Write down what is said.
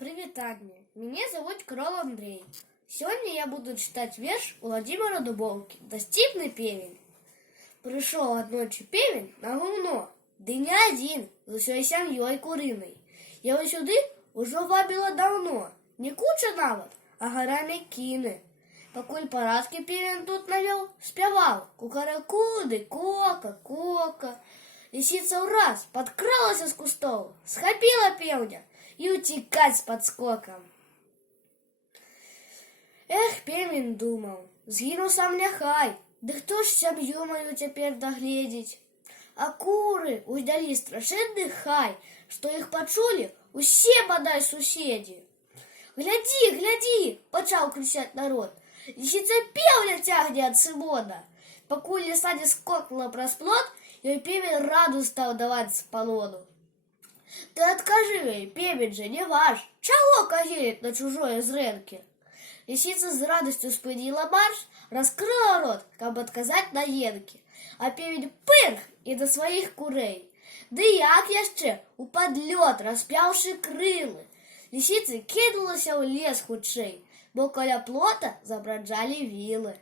Привитание. Меня зовут Крол Андрей. Сегодня я буду читать верш Владимира Дубовки «Достіпний певень». Прийшов одночі певень на гумно, ды не один, з усёй сям'ёй курынай. Яго сюды ўжо вабіла даўно, не куча нават, а гарамі кіны. Пакуль парадкі певень тут навёл, спяваў кукараку ды кока, кока. Лисица ураз подкралася з кустоў, схапіла певня и утекать с подскоком. Эх, певень думал, сгину сам няхай, да кто ж сям'ю мою теперь догледзець? А куры уздалі страшэнны хай, что их почули усе бадай суседи. Гляди, гляди, пачаў крычаць народ, лисица певня цягне ад Сымона. Пакуль ліса не скокнула праз плот, ёй певень раду стаў даваць з палону. Ты откажи ей, певень же не ваш, чаго кагелить на чужое зрэнкі? Лисица з радостью спыніла марш, раскрыла рот, каб адказаць на енкі, а певень пырх і да сваіх курэй. Ды як яшчэ у падлёт, распяўшы крылы. Лисица кінулася ў лес хутчэй, бо каля плота забраджалі вілы.